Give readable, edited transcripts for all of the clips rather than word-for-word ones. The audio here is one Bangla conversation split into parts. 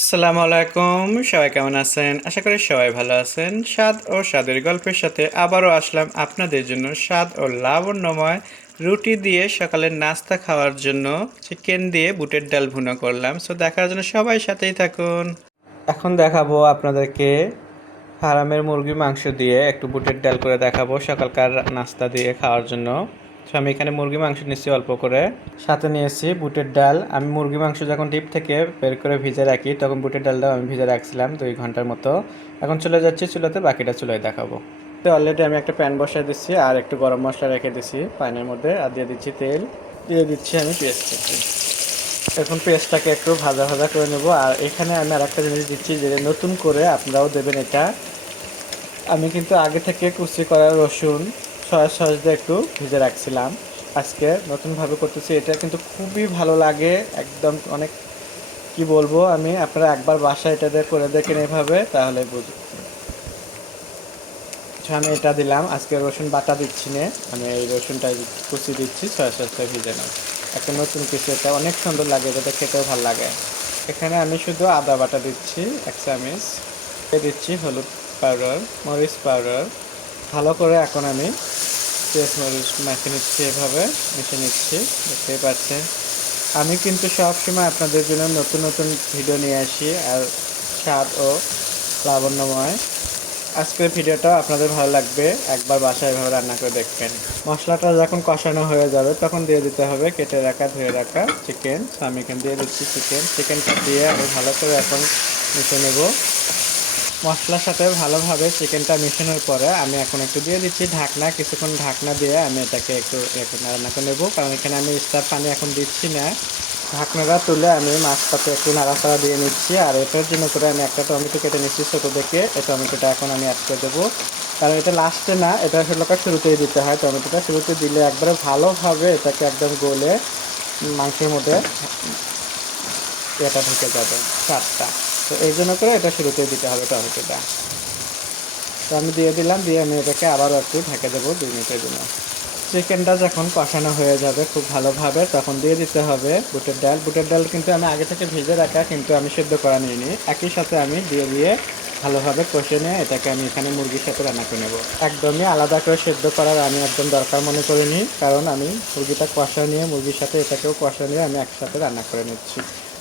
আসসালামু আলাইকুম। সবাই কেমন আছেন? আশা করি সবাই ভালো আছেন। স্বাদ ও স্বাদের গল্পের সাথে আবারও আসলাম আপনাদের জন্য স্বাদ ও লাবণ্যময় রুটি দিয়ে সকালের নাস্তা খাওয়ার জন্য চিকেন দিয়ে বুটের ডাল ভুনা করলাম। সো দেখার জন্য সবাই সাথেই থাকুন। এখন দেখাবো আপনাদেরকে ফার্মের মুরগির মাংস দিয়ে একটু বুটের ডাল করে দেখাবো সকালকার নাস্তা দিয়ে খাওয়ার জন্য। তো আমি এখানে মুরগি মাংস নিচ্ছি অল্প করে, সাথে নিয়েছি বুটের ডাল। আমি মুরগি মাংস যখন ডিপ থেকে বের করে ভিজে রাখি তখন বুটের ডালটাও আমি ভিজে রাখছিলাম 2 ঘন্টার মতো। এখন চলে যাচ্ছি চুলাতে, বাকিটা চুলায় দেখাবো। তো অলরেডি আমি একটা প্যান বসায় দিচ্ছি আর একটু গরম মশলা রেখে দিচ্ছি প্যানের মধ্যে, আর দিয়ে দিচ্ছি তেল, দিয়ে দিচ্ছি আমি পেঁয়াজ কুচি। এখন পেঁয়াজটাকে একটু ভাজা ভাজা করে নেব। আর এখানে আমি আর একটা জিনিস দিচ্ছি, যে নতুন করে আপনারাও দেবেন এটা। আমি কিন্তু আগে থেকে কুচি করা রসুন সয়া সস দিয়ে একটু ভেজে রাখছিলাম, আজকে নতুনভাবে করতেছি। এটা কিন্তু খুবই ভালো লাগে, একদম অনেক কি বলবো আমি, আপনারা একবার বাসায় এটা দিয়ে করে দেখেন এভাবে, তাহলে বুঝবেন। আমি এটা দিলাম, আজকে রসুন বাটা দিচ্ছি না, আমি এই রসুনটা কুচি দিচ্ছি সয়া সসটা ভিজে নাও। একটা নতুন কিছু, এটা অনেক সুন্দর লাগে, এটাতে খেতেও ভালো লাগে। এখানে আমি শুধু আদা বাটা দিচ্ছি 1 চামচ, দিচ্ছি হলুদ পাউডার, মরিচ পাউডার। ভালো করে এখন আমি পেঁয়াজ মরিচ মেখে নিচ্ছি, এভাবে মিশে নিচ্ছি, দেখতেই পাচ্ছেন। আমি কিন্তু সবসময় আপনাদের জন্য নতুন নতুন ভিডিও নিয়ে আসি, আর স্বাদ ও লাবণ্যময়। আজকের ভিডিওটা আপনাদের ভালো লাগবে, একবার বাসায় এভাবে রান্না করে দেখবেন। মশলাটা যখন কষানো হয়ে যাবে তখন দিয়ে দিতে হবে কেটে রাখা ধুয়ে রাখা চিকেন। আমি এখানে দিয়ে দিচ্ছি চিকেনটা দিয়ে আমি ভালো করে এখন মিশে নেব মশলার সাথে। ভালোভাবে চিকেনটা মিশানোর পরে আমি এখন একটু দিয়ে দিচ্ছি ঢাকনা, কিছুক্ষণ ঢাকনা দিয়ে আমি এটাকে একটু রান্না করে নেবো, কারণ এখানে আমি এক্সট্রা পানি এখন দিচ্ছি না। ঢাকনাটা তুলে আমি মাছটাতে একটু নাড়াচাড়া দিয়ে নিচ্ছি। আর এটার জন্য করে আমি একটা টমেটো কেটে নিচ্ছি ছোটো দেখে, এই টমেটোটা এখন আমি অ্যাড করে দেবো, কারণ এটা লাস্টে না, এটা আসলে শুরুতেই দিতে হয়। টমেটোটা শুরুতে দিলে একবারে ভালোভাবে এটাকে একদম গলে মাংসের মধ্যে এটা ঢুকে যাবে স্বাদটা। তো এই জন্য করে এটা শুরুতেই দিতে হবে টমেটোটা। তো আমি দিয়ে দিলাম, দিয়ে আমি এটাকে আবারও একটু ঢেকে দেবো 2 মিনিটের জন্য। চিকেনটা যখন কষানো হয়ে যাবে খুব ভালোভাবে, তখন দিয়ে দিতে হবে বুটের ডাল। বুটের ডাল কিন্তু আমি আগে থেকে ভেজে রাখা, কিন্তু আমি সেদ্ধ করা নিইনি, একই সাথে আমি দিয়ে ভালোভাবে কষে নিয়ে এটাকে আমি এখানে মুরগির সাথে রান্না করে নেব। একদমই আলাদা করে সেদ্ধ করার আমি একদম দরকার মনে করিনি, কারণ আমি মুরগিটা কষা নিয়ে মুরগির সাথে এটাকেও কষা নিয়ে আমি একসাথে রান্না করে নিচ্ছি।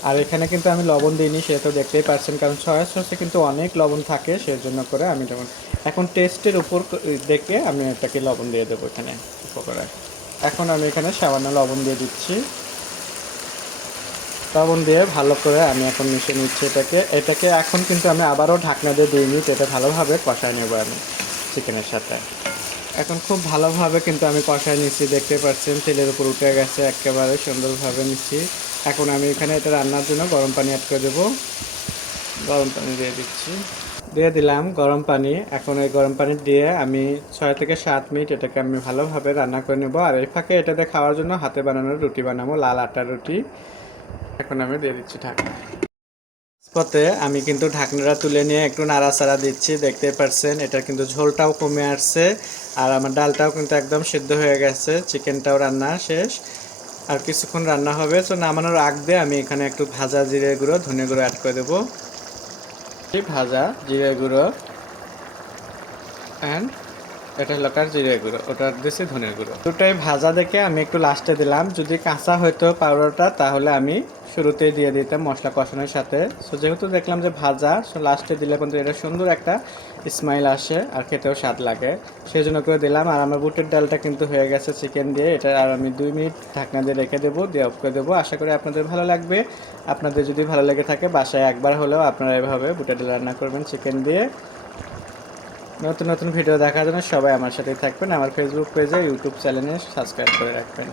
আর এখানে কিন্তু আমি লবণ দিইনি, সে তো দেখতেই পাচ্ছেন, কারণ সয়া সসে কিন্তু অনেক লবণ থাকে, সেজন্য করে আমি যেমন এখন টেস্টের উপর দেখে আমি এটাকে লবণ দিয়ে দেবো এখানে উপকরণ। এখন আমি এখানে সামান্য লবণ দিয়ে দিচ্ছি, লবণ দিয়ে ভালো করে আমি এখন মিশিয়ে নিচ্ছি এটাকে এখন কিন্তু আমি আবারও ঢাকনা দিয়ে 2 মিনিট এটা ভালোভাবে কষায় নেব আমি চিকেনের সাথে। এখন খুব ভালোভাবে কিন্তু আমি কষায় নিচ্ছি, দেখতে পাচ্ছেন তেলের উপর উঠে গেছে, একেবারে সুন্দরভাবে নিচ্ছি। এখন আমি এখানে এটা রান্নার জন্য গরম পানি অ্যাড করে দেবো, গরম পানি দিয়ে দিলাম গরম পানি। এখন এই গরম পানি দিয়ে আমি 6 থেকে 7 মিনিট এটাকে আমি ভালোভাবে রান্না করে নেব। আর এই ফাঁকে এটাতে খাওয়ার জন্য হাতে বানানো রুটি বানাবো, লাল আটার রুটি। এখন আমি দিয়ে দিচ্ছি ঢাকনা। পথে আমি কিন্তু ঢাকনাটা তুলে নিয়ে একটু নাড়াচাড়া দিচ্ছি, দেখতে পাচ্ছেন এটা কিন্তু ঝোলটাও কমে আসছে, আর আমার ডালটাও কিন্তু একদম সিদ্ধ হয়ে গেছে, চিকেনটাও রান্না শেষ, আর কিছুক্ষণ রান্না হবে। তো নামানোর আগ দিয়ে আমি এখানে একটু ভাজা জিরে গুঁড়ো ধনে গুঁড়ো অ্যাড করে দেবো, ভাজা জিরে গুঁড়ো অ্যান্ড এটা হলো জিরে গুঁড়ো, ওটা দিচ্ছি ধনের গুঁড়ো, দুটাই ভাজা দেখে আমি একটু লাস্টে দিলাম। যদি কাঁচা হইতো পাউডারটা তাহলে আমি শুরুতেই দিয়ে দিতাম মশলা কষানোর সাথে। সো যেহেতু দেখলাম যে ভাজা, সো লাস্টে দিলে কিন্তু এটা সুন্দর একটা স্মাইল আসে আর খেতেও স্বাদ লাগে, সেই জন্য করে দিলাম। আর আমার বুটের ডালটা কিন্তু হয়ে গেছে চিকেন দিয়ে, এটা আর আমি 2 মিনিট ঢাকনা দিয়ে রেখে দেবো, দিয়ে অফ করে দেবো। আশা করি আপনাদের ভালো লাগবে। আপনাদের যদি ভালো লেগে থাকে বাসায় একবার হলেও আপনারা এভাবে বুটের ডাল রান্না করবেন চিকেন দিয়ে। নতুন নতুন ভিডিও দেখার জন্য সবাই আমার সাথেই থাকবেন, আমার ফেসবুক পেজে ইউটিউব চ্যানেলে সাবস্ক্রাইব করে রাখবেন।